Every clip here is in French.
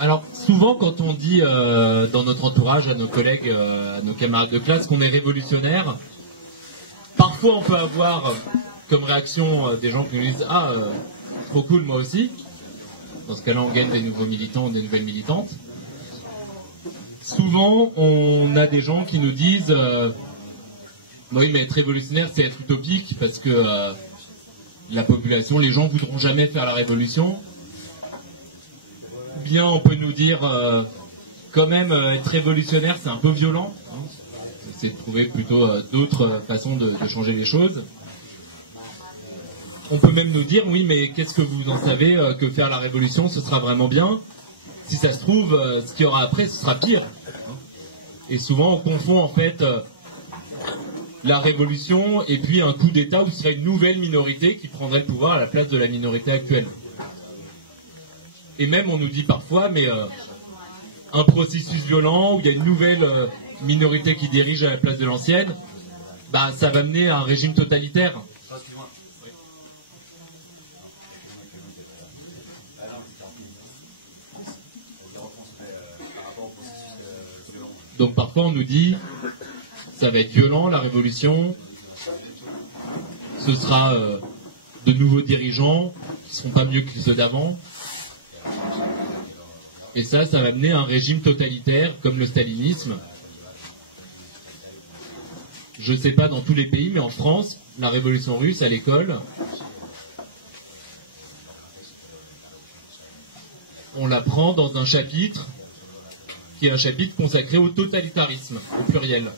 Alors, souvent, quand on dit dans notre entourage, à nos collègues, à nos camarades de classe, qu'on est révolutionnaire, parfois on peut avoir comme réaction des gens qui nous disent « Ah, trop cool, moi aussi ». Dans ce cas-là, on gagne des nouveaux militants, des nouvelles militantes. Souvent, on a des gens qui nous disent oui, mais être révolutionnaire, c'est être utopique, parce que la population, les gens ne voudront jamais faire la révolution. Bien, on peut nous dire quand même être révolutionnaire, c'est un peu violent. Hein. C'est de trouver plutôt d'autres façons de changer les choses. On peut même nous dire, oui, mais qu'est-ce que vous en savez que faire la révolution, ce sera vraiment bien. Si ça se trouve, ce qu'il y aura après, ce sera pire. Et souvent, on confond en fait la révolution et puis un coup d'État où ce serait une nouvelle minorité qui prendrait le pouvoir à la place de la minorité actuelle. Et même, on nous dit parfois, mais un processus violent où il y a une nouvelle minorité qui dirige à la place de l'ancienne, bah, ça va mener à un régime totalitaire. Donc parfois on nous dit, ça va être violent la révolution, ce sera de nouveaux dirigeants qui ne seront pas mieux que ceux d'avant. Et ça va mener à un régime totalitaire comme le stalinisme. Je ne sais pas dans tous les pays, mais en France, la révolution russe à l'école, on l'apprend dans un chapitre qui est un chapitre consacré au totalitarisme, au pluriel.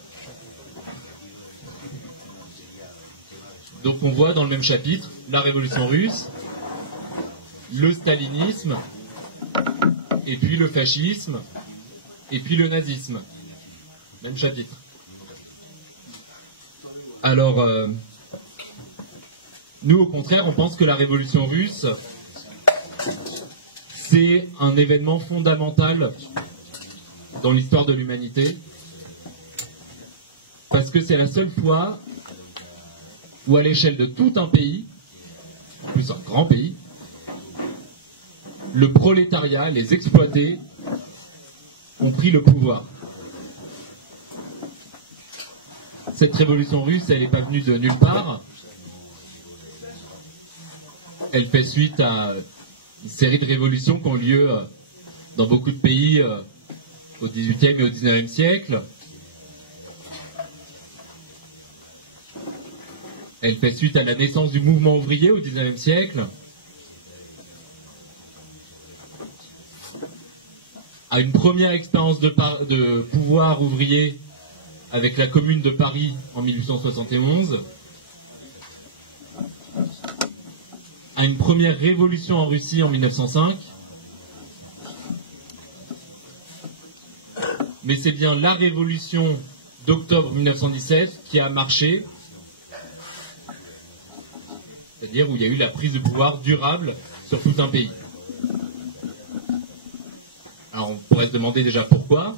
Donc on voit dans le même chapitre la révolution russe, le stalinisme, et puis le fascisme, et puis le nazisme. Même chapitre. Alors, nous au contraire, on pense que la révolution russe, c'est un événement fondamental dans l'histoire de l'humanité, parce que c'est la seule fois où à l'échelle de tout un pays, en plus un grand pays, le prolétariat, les exploités, ont pris le pouvoir. Cette révolution russe, elle n'est pas venue de nulle part. Elle fait suite à une série de révolutions qui ont lieu dans beaucoup de pays au XVIIIe et au XIXe siècle. Elle fait suite à la naissance du mouvement ouvrier au XIXe siècle, à une première expérience de pouvoir ouvrier avec la Commune de Paris en 1871, à une première révolution en Russie en 1905, mais c'est bien la révolution d'octobre 1917 qui a marché, c'est-à-dire où il y a eu la prise de pouvoir durable sur tout un pays. Alors on pourrait se demander déjà pourquoi.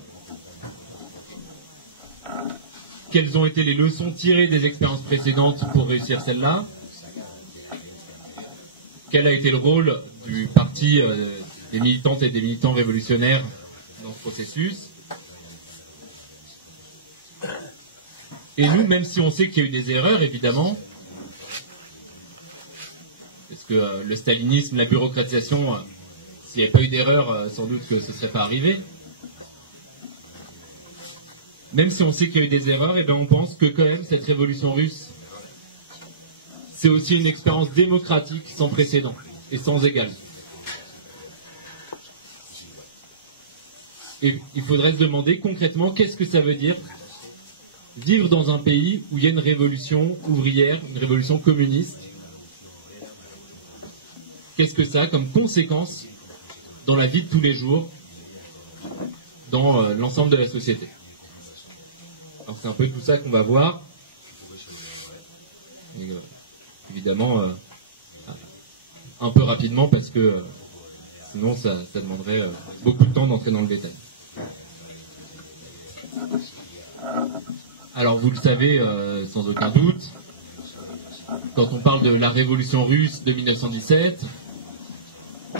Quelles ont été les leçons tirées des expériences précédentes pour réussir celle-là? Quel a été le rôle du parti des militantes et des militants révolutionnaires dans ce processus? Et nous, même si on sait qu'il y a eu des erreurs, évidemment, parce que le stalinisme, la bureaucratisation, s'il n'y avait pas eu d'erreur, sans doute que ce ne serait pas arrivé. Même si on sait qu'il y a eu des erreurs, eh bien on pense que quand même cette révolution russe, c'est aussi une expérience démocratique sans précédent et sans égal. Et il faudrait se demander concrètement qu'est-ce que ça veut dire vivre dans un pays où il y a une révolution ouvrière, une révolution communiste. Qu'est-ce que ça a comme conséquence dans la vie de tous les jours, dans l'ensemble de la société. Alors c'est un peu tout ça qu'on va voir. Et, évidemment, un peu rapidement parce que sinon ça demanderait beaucoup de temps d'entrer dans le détail. Alors vous le savez sans aucun doute, quand on parle de la révolution russe de 1917,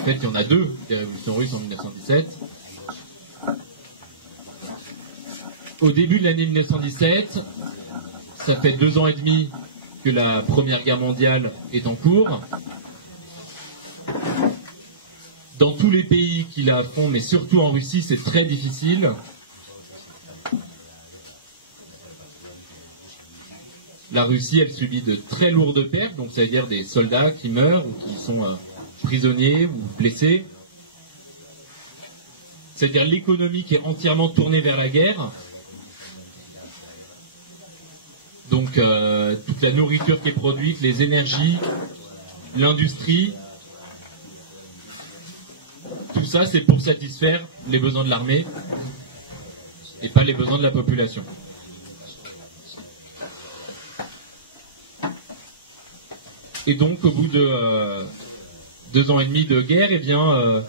En fait, il y en a deux, des révolutions russes en 1917. Au début de l'année 1917, ça fait 2 ans et demi que la Première Guerre mondiale est en cours. Dans tous les pays qui la font, mais surtout en Russie, c'est très difficile. La Russie, elle subit de très lourdes pertes, donc c'est-à-dire des soldats qui meurent ou qui sont prisonniers ou blessés. C'est-à-dire l'économie qui est entièrement tournée vers la guerre. Donc toute la nourriture qui est produite, les énergies, l'industrie, tout ça c'est pour satisfaire les besoins de l'armée et pas les besoins de la population. Et donc au bout de 2 ans et demi de guerre, eh bien,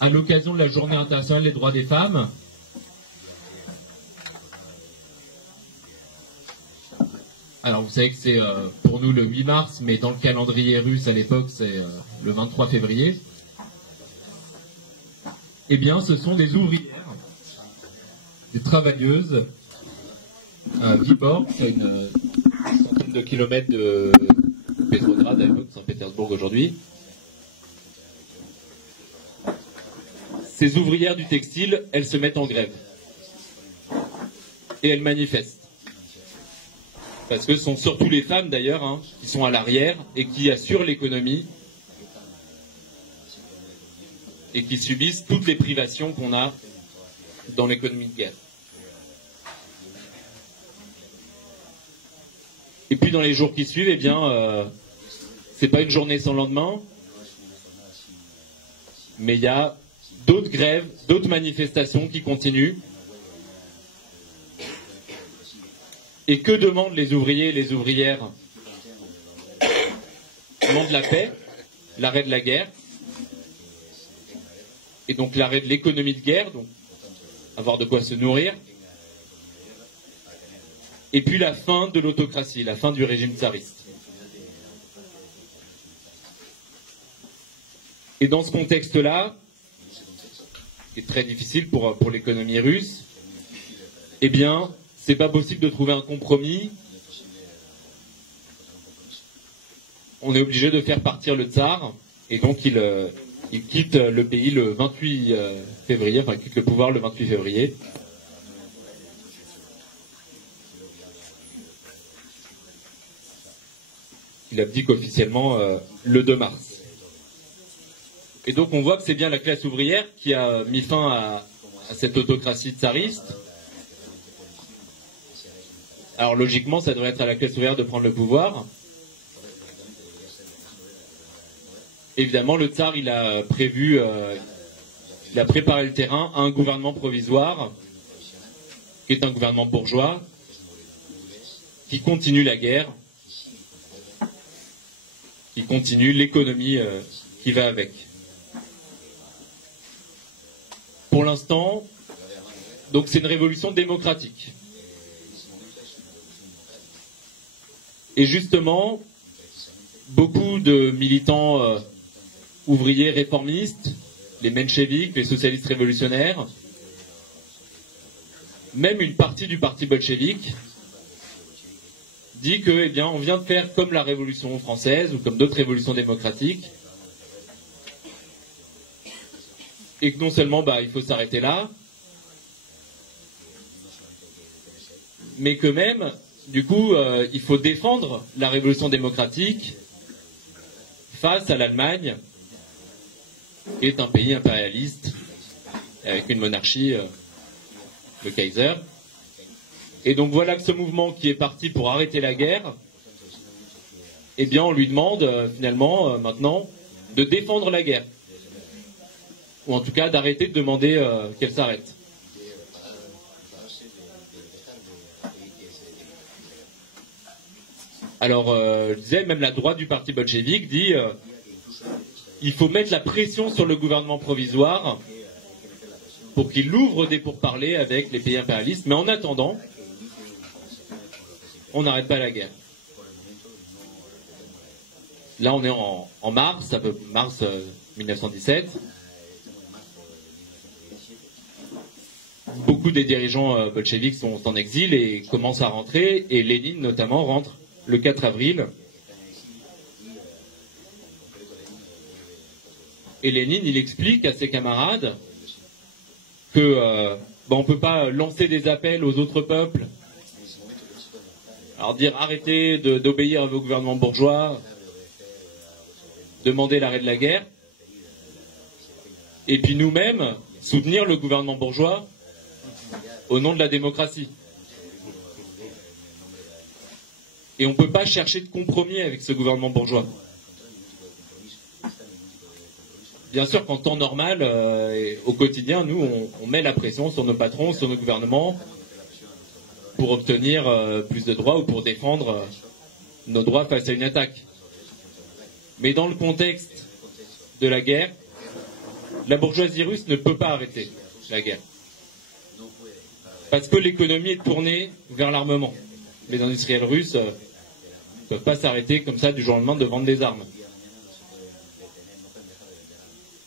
à l'occasion de la Journée internationale des droits des femmes, alors vous savez que c'est pour nous le 8 mars, mais dans le calendrier russe à l'époque c'est le 23 février, eh bien ce sont des ouvrières, des travailleuses à Vyborg, c'est une centaine de kilomètres de Petrograd à l'époque, Saint-Pétersbourg aujourd'hui. Ces ouvrières du textile, elles se mettent en grève. Et elles manifestent. Parce que ce sont surtout les femmes d'ailleurs, hein, qui sont à l'arrière et qui assurent l'économie et qui subissent toutes les privations qu'on a dans l'économie de guerre. Et puis dans les jours qui suivent, eh bien, c'est pas une journée sans lendemain, mais il y a d'autres grèves, d'autres manifestations qui continuent. Et que demandent les ouvriers et les ouvrières? Ils demandent la paix, l'arrêt de la guerre, et donc l'arrêt de l'économie de guerre, donc avoir de quoi se nourrir, et puis la fin de l'autocratie, la fin du régime tsariste. Et dans ce contexte-là, qui est très difficile pour l'économie russe, eh bien, c'est pas possible de trouver un compromis. On est obligé de faire partir le tsar, et donc il quitte le pays le 28 février, enfin il quitte le pouvoir le 28 février. Il abdique officiellement le 2 mars. Et donc on voit que c'est bien la classe ouvrière qui a mis fin à cette autocratie tsariste. Alors logiquement, ça devrait être à la classe ouvrière de prendre le pouvoir. Évidemment, le tsar, il a prévu, il a préparé le terrain à un gouvernement provisoire, qui est un gouvernement bourgeois, qui continue la guerre, qui continue l'économie qui va avec. Pour l'instant, donc c'est une révolution démocratique. Et justement, beaucoup de militants ouvriers réformistes, les mencheviks, les socialistes révolutionnaires, même une partie du parti bolchevique, dit que, eh bien, on vient de faire comme la Révolution française ou comme d'autres révolutions démocratiques, et que non seulement il faut s'arrêter là, mais que même, du coup, il faut défendre la révolution démocratique face à l'Allemagne, qui est un pays impérialiste, avec une monarchie, le Kaiser. Et donc voilà que ce mouvement qui est parti pour arrêter la guerre, eh bien on lui demande finalement maintenant de défendre la guerre. Ou en tout cas d'arrêter de demander qu'elle s'arrête. Alors, je disais, même la droite du parti bolchevique dit il faut mettre la pression sur le gouvernement provisoire pour qu'il ouvre des pourparlers avec les pays impérialistes, mais en attendant, on n'arrête pas la guerre. Là, on est en mars, ça peut mars 1917. Beaucoup des dirigeants bolcheviques sont en exil et commencent à rentrer, et Lénine notamment rentre le 4 avril. Et Lénine, il explique à ses camarades que on ne peut pas lancer des appels aux autres peuples, alors dire arrêtez d'obéir à vos gouvernements bourgeois, demander l'arrêt de la guerre, et puis nous-mêmes soutenir le gouvernement bourgeois au nom de la démocratie. Et on ne peut pas chercher de compromis avec ce gouvernement bourgeois. Bien sûr qu'en temps normal, au quotidien, nous, on met la pression sur nos patrons, sur nos gouvernements, pour obtenir plus de droits ou pour défendre nos droits face à une attaque. Mais dans le contexte de la guerre, la bourgeoisie russe ne peut pas arrêter la guerre. Parce que l'économie est tournée vers l'armement. Les industriels russes ne peuvent pas s'arrêter comme ça du jour au lendemain de vendre des armes.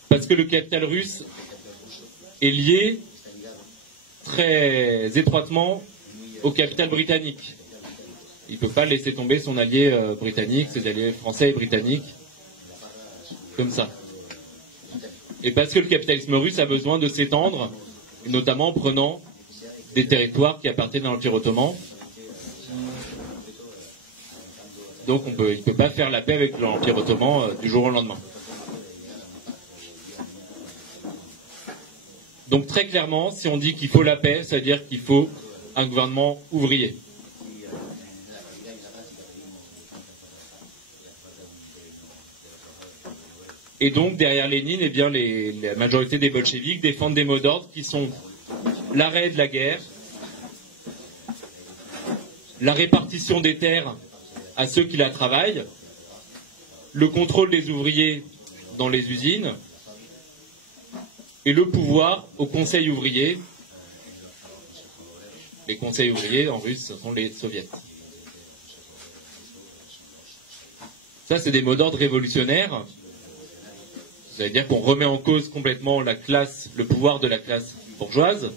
Parce que le capital russe est lié très étroitement au capital britannique. Il ne peut pas laisser tomber son allié britannique, ses alliés français et britanniques, comme ça. Et parce que le capitalisme russe a besoin de s'étendre, notamment en prenant des territoires qui appartiennent à l'Empire ottoman. Donc il ne peut pas faire la paix avec l'Empire ottoman du jour au lendemain. Donc très clairement, si on dit qu'il faut la paix, ça veut dire qu'il faut un gouvernement ouvrier. Et donc derrière Lénine, eh bien, la majorité des bolcheviks défendent des mots d'ordre qui sont l'arrêt de la guerre, la répartition des terres à ceux qui la travaillent, le contrôle des ouvriers dans les usines et le pouvoir au conseil ouvrier. Les conseils ouvriers en russe, ce sont les soviets. Ça, c'est des mots d'ordre révolutionnaires. Ça veut dire qu'on remet en cause complètement la classe, le pouvoir de la classe bourgeoise.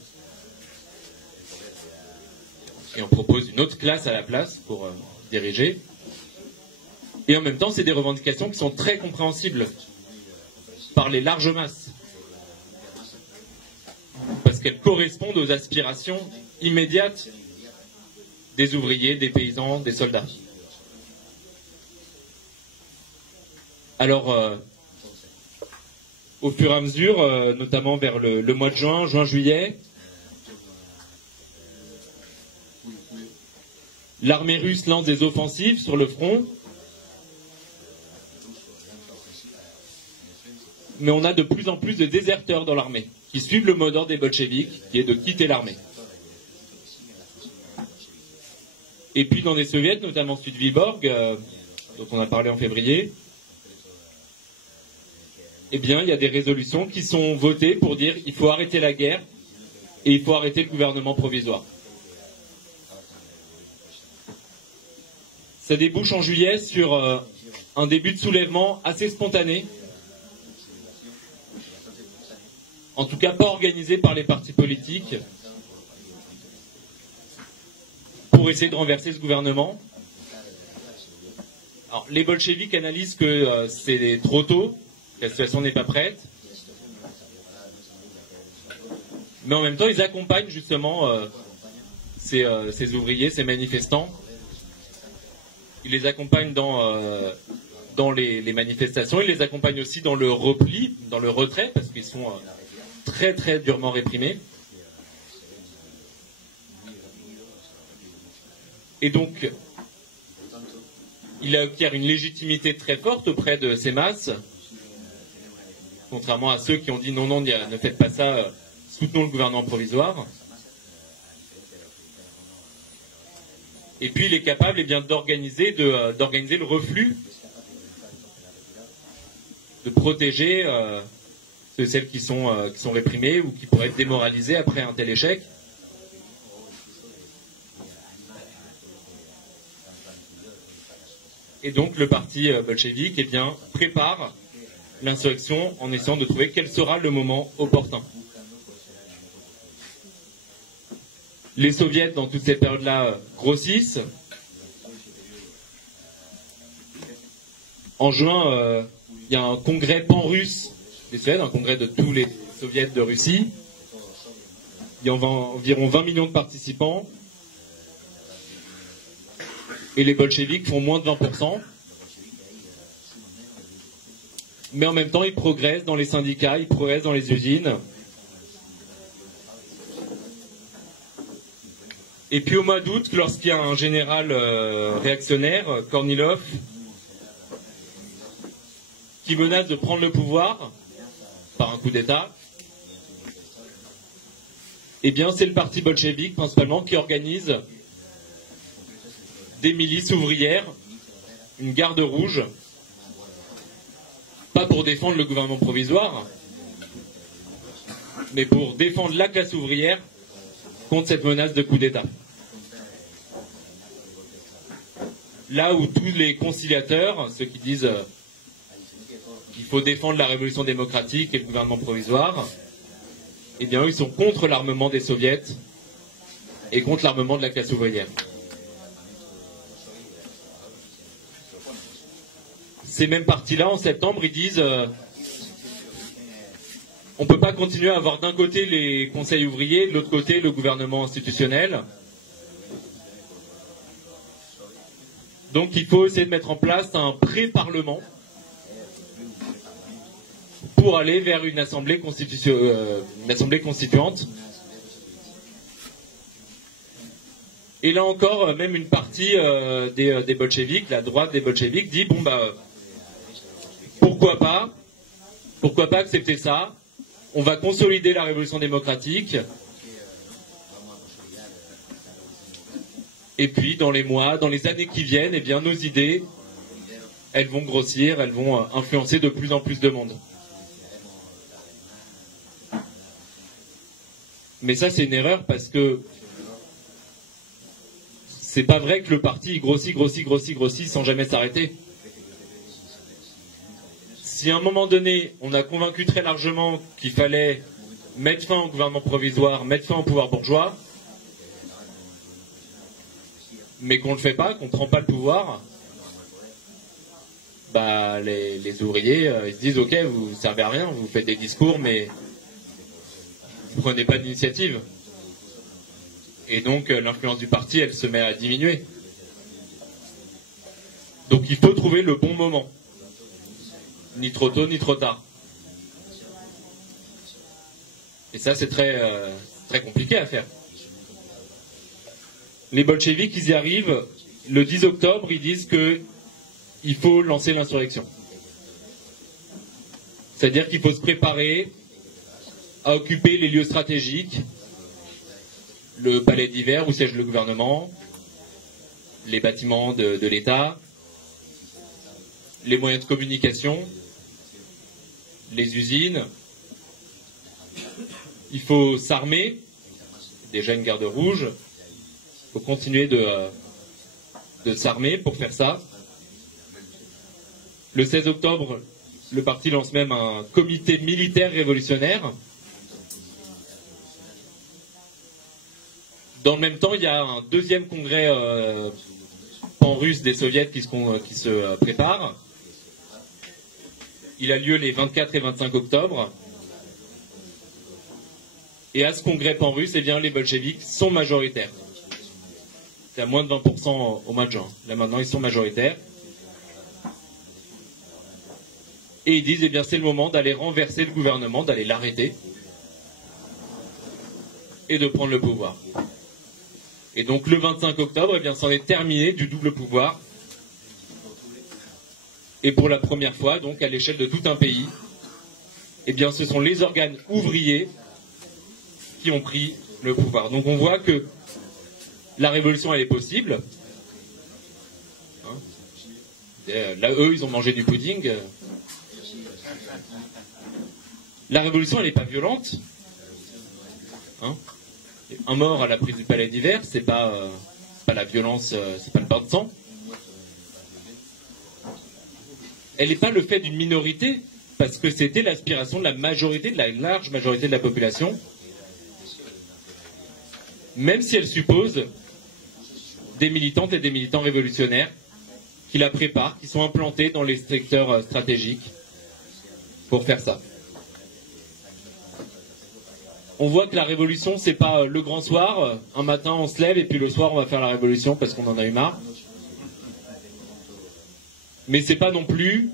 Et on propose une autre classe à la place pour diriger. Et en même temps, c'est des revendications qui sont très compréhensibles par les larges masses. Parce qu'elles correspondent aux aspirations immédiates des ouvriers, des paysans, des soldats. Alors, au fur et à mesure, notamment vers le mois de juin-juillet, l'armée russe lance des offensives sur le front, mais on a de plus en plus de déserteurs dans l'armée, qui suivent le mot d'ordre des bolcheviks, qui est de quitter l'armée. Et puis dans les soviets, notamment Sud-Viborg, dont on a parlé en février, eh bien, il y a des résolutions qui sont votées pour dire qu'il faut arrêter la guerre et il faut arrêter le gouvernement provisoire. Ça débouche en juillet sur un début de soulèvement assez spontané, en tout cas pas organisé par les partis politiques, pour essayer de renverser ce gouvernement. Alors, les bolcheviks analysent que c'est trop tôt, que la situation n'est pas prête, mais en même temps ils accompagnent justement ces ouvriers, ces manifestants. Ils les accompagnent dans les manifestations, ils les accompagnent aussi dans le repli, dans le retrait, parce qu'ils sont très très durement réprimés. Et donc, il acquiert une légitimité très forte auprès de ces masses, contrairement à ceux qui ont dit non, non, ne faites pas ça, soutenons le gouvernement provisoire. Et puis il est capable eh bien, d'organiser le reflux, de protéger celles qui sont réprimées ou qui pourraient être démoralisées après un tel échec. Et donc le parti bolchevique eh bien, prépare l'insurrection en essayant de trouver quel sera le moment opportun. Les soviets, dans toute cette période-là, grossissent. En juin, il y a un congrès pan-russe des Suèdes, un congrès de tous les soviets de Russie. Il y a environ 20 millions de participants. Et les bolcheviks font moins de 20%. Mais en même temps, ils progressent dans les syndicats, ils progressent dans les usines. Et puis au mois d'août, lorsqu'il y a un général réactionnaire, Kornilov, qui menace de prendre le pouvoir par un coup d'État, eh bien c'est le parti bolchevique principalement qui organise des milices ouvrières, une garde rouge, pas pour défendre le gouvernement provisoire, mais pour défendre la classe ouvrière contre cette menace de coup d'État. Là où tous les conciliateurs, ceux qui disent qu'il faut défendre la révolution démocratique et le gouvernement provisoire, eh bien eux, ils sont contre l'armement des soviets et contre l'armement de la classe ouvrière. Ces mêmes partis-là, en septembre, ils disent on ne peut pas continuer à avoir d'un côté les conseils ouvriers, de l'autre côté le gouvernement institutionnel. Donc il faut essayer de mettre en place un pré-parlement pour aller vers une assemblée constituante. Et là encore, même une partie des bolcheviks, la droite des bolcheviks, dit bon bah pourquoi pas accepter ça, on va consolider la révolution démocratique, et puis dans les mois, dans les années qui viennent, eh bien nos idées, elles vont grossir, elles vont influencer de plus en plus de monde. Mais ça c'est une erreur parce que c'est pas vrai que le parti grossit sans jamais s'arrêter. Si à un moment donné, on a convaincu très largement qu'il fallait mettre fin au gouvernement provisoire, mettre fin au pouvoir bourgeois, mais qu'on ne le fait pas, qu'on ne prend pas le pouvoir, bah les ouvriers, ils se disent ok, vous servez à rien, vous faites des discours, mais vous prenez pas d'initiative. Et donc l'influence du parti, elle se met à diminuer. Donc il faut trouver le bon moment. Ni trop tôt, ni trop tard. Et ça, c'est très compliqué à faire. Les bolcheviks, ils y arrivent. Le 10 octobre, ils disent qu'il faut lancer l'insurrection. C'est-à-dire qu'il faut se préparer à occuper les lieux stratégiques, le palais d'hiver où siège le gouvernement, les bâtiments de l'État, les moyens de communication, les usines. Il faut s'armer, déjà une garde rouge, il faut continuer de s'armer pour faire ça. Le 16 octobre, le parti lance même un comité militaire révolutionnaire. Dans le même temps, il y a un deuxième congrès pan-russe des soviets qui se prépare. Il a lieu les 24 et 25 octobre. Et à ce congrès pan-russe, eh bien, les bolcheviks sont majoritaires. C'est à moins de 20% au mois de juin. Là maintenant, ils sont majoritaires. Et ils disent, eh bien, c'est le moment d'aller renverser le gouvernement, d'aller l'arrêter et de prendre le pouvoir. Et donc le 25 octobre, eh bien, c'en est terminé du double pouvoir. Et pour la première fois, donc à l'échelle de tout un pays, eh bien, ce sont les organes ouvriers qui ont pris le pouvoir. Donc on voit que la révolution, elle est possible. Hein, là, eux, ils ont mangé du pudding. La révolution, elle n'est pas violente. Hein, un mort à la prise du palais d'hiver, c'est pas la violence, c'est pas le bain de sang. elle n'est pas le fait d'une minorité, parce que c'était l'aspiration de la majorité, de la large majorité de la population, même si elle suppose des militantes et des militants révolutionnaires qui la préparent, qui sont implantés dans les secteurs stratégiques pour faire ça. On voit que la révolution, c'est pas le grand soir, un matin on se lève et puis le soir on va faire la révolution parce qu'on en a eu marre. Mais c'est pas non plus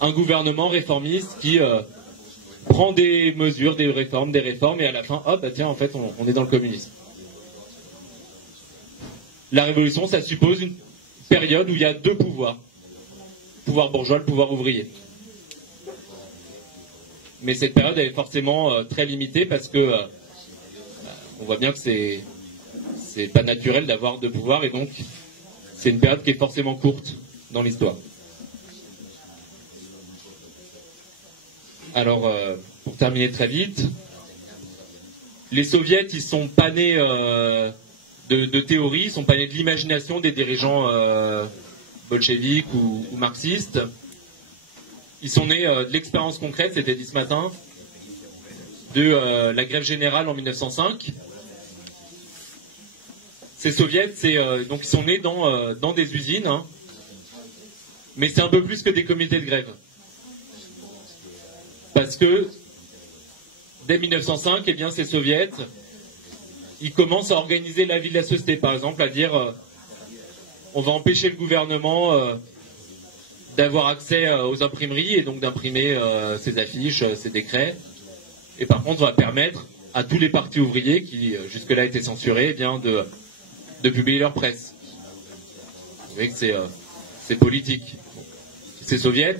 un gouvernement réformiste qui prend des mesures, des réformes, et à la fin, hop, bah tiens, en fait, on est dans le communisme. La révolution, ça suppose une période où il y a deux pouvoirs. Le pouvoir bourgeois, le pouvoir ouvrier. Mais cette période, elle est forcément très limitée parce que on voit bien que c'est pas naturel d'avoir deux pouvoirs et donc c'est une période qui est forcément courte dans l'histoire. Alors, pour terminer très vite, les soviets, ils sont pas nés de théorie, ils sont pas nés de l'imagination des dirigeants bolcheviques ou marxistes. Ils sont nés de l'expérience concrète, c'était dit ce matin, de la grève générale en 1905. Ces soviets, donc ils sont nés dans des usines, hein, mais c'est un peu plus que des comités de grève. Parce que dès 1905, eh bien, ces soviets, ils commencent à organiser la vie de la société, par exemple, à dire on va empêcher le gouvernement d'avoir accès aux imprimeries et donc d'imprimer ses affiches, ses décrets. Et par contre, on va permettre à tous les partis ouvriers qui jusque-là étaient censurés, eh bien, de publier leur presse. Vous voyez que c'est politique. Bon. Ces soviets,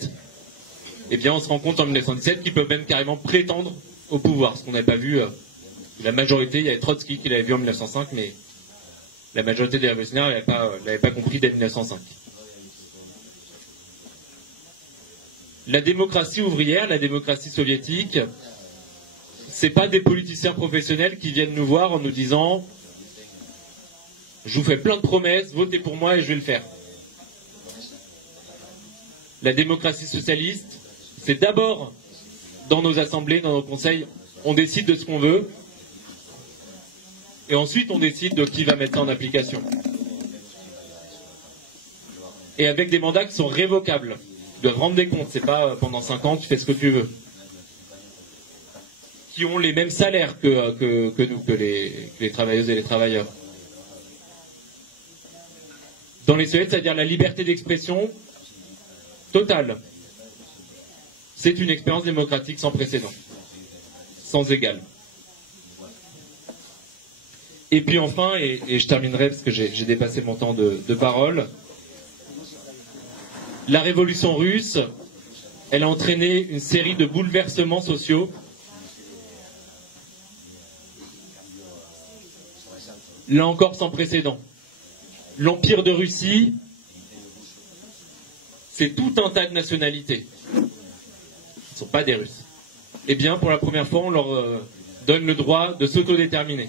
eh bien, on se rend compte en 1917 qu'ils peuvent même carrément prétendre au pouvoir. Ce qu'on n'avait pas vu, la majorité, il y avait Trotsky qui l'avait vu en 1905, mais la majorité des révolutionnaires ne l'avait pas compris dès 1905. La démocratie ouvrière, la démocratie soviétique, c'est pas des politiciens professionnels qui viennent nous voir en nous disant je vous fais plein de promesses, votez pour moi et je vais le faire. La démocratie socialiste, c'est d'abord dans nos assemblées, dans nos conseils, on décide de ce qu'on veut et ensuite on décide de qui va mettre ça en application. Et avec des mandats qui sont révocables. Ils doivent rendre des comptes, c'est pas pendant 5 ans tu fais ce que tu veux. Qui ont les mêmes salaires que nous, que les travailleuses et les travailleurs. Dans les soviets, c'est-à-dire la liberté d'expression totale. C'est une expérience démocratique sans précédent, sans égal. Et puis enfin, et je terminerai parce que j'ai dépassé mon temps de parole, la révolution russe, elle a entraîné une série de bouleversements sociaux là encore sans précédent. L'Empire de Russie, c'est tout un tas de nationalités. Ils ne sont pas des Russes. Eh bien, pour la première fois, on leur donne le droit de s'autodéterminer.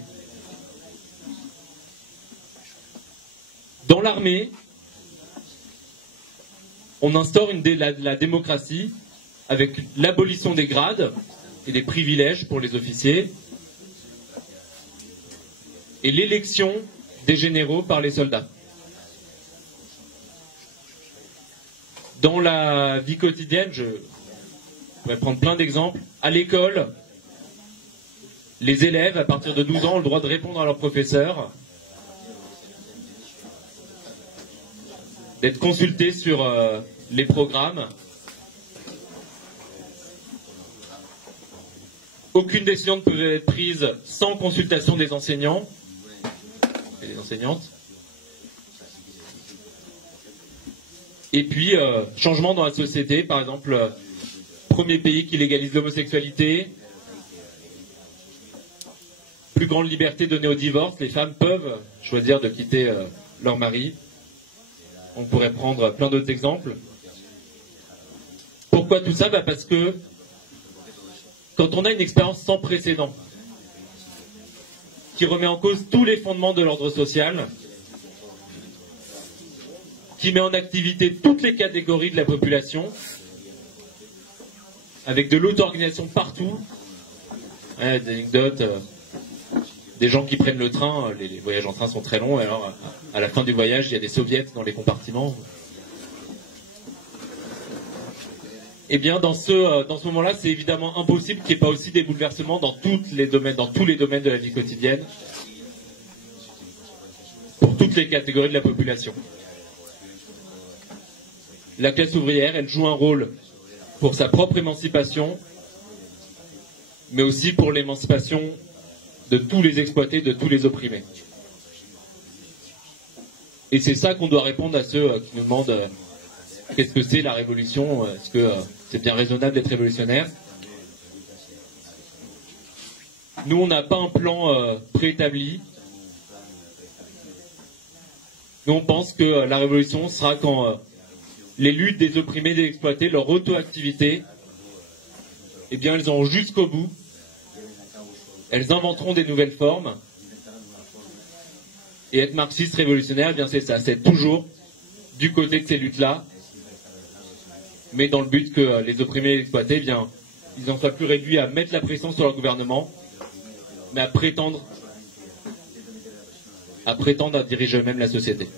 Dans l'armée, on instaure la démocratie avec l'abolition des grades et des privilèges pour les officiers et l'élection des généraux par les soldats. Dans la vie quotidienne, je pourrais prendre plein d'exemples. À l'école, les élèves, à partir de 12 ans, ont le droit de répondre à leur professeur, d'être consultés sur les programmes. Aucune décision ne peut être prise sans consultation des enseignants et des enseignantes. Et puis, changement dans la société, par exemple, premier pays qui légalise l'homosexualité, plus grande liberté donnée au divorce, les femmes peuvent choisir de quitter leur mari. On pourrait prendre plein d'autres exemples. Pourquoi tout ça ? Parce que quand on a une expérience sans précédent, qui remet en cause tous les fondements de l'ordre social, qui met en activité toutes les catégories de la population, avec de l'auto-organisation partout. Ouais, des anecdotes, des gens qui prennent le train, les voyages en train sont très longs, et alors à la fin du voyage, il y a des soviets dans les compartiments. Eh bien, dans ce moment-là, c'est évidemment impossible qu'il n'y ait pas aussi des bouleversements dans tous les domaines de la vie quotidienne, pour toutes les catégories de la population. La classe ouvrière, elle joue un rôle pour sa propre émancipation, mais aussi pour l'émancipation de tous les exploités, de tous les opprimés. Et c'est ça qu'on doit répondre à ceux qui nous demandent qu'est-ce que c'est la révolution, est-ce que c'est bien raisonnable d'être révolutionnaire. Nous, on n'a pas un plan préétabli. Nous, on pense que la révolution sera quand les luttes des opprimés et des exploités, leur auto-activité, eh bien, elles iront jusqu'au bout. Elles inventeront des nouvelles formes. Et être marxiste révolutionnaire, eh bien, c'est ça. C'est toujours du côté de ces luttes-là, mais dans le but que les opprimés et les exploités, eh bien, ils n'en soient plus réduits à mettre la pression sur leur gouvernement, mais à prétendre à diriger eux-mêmes la société.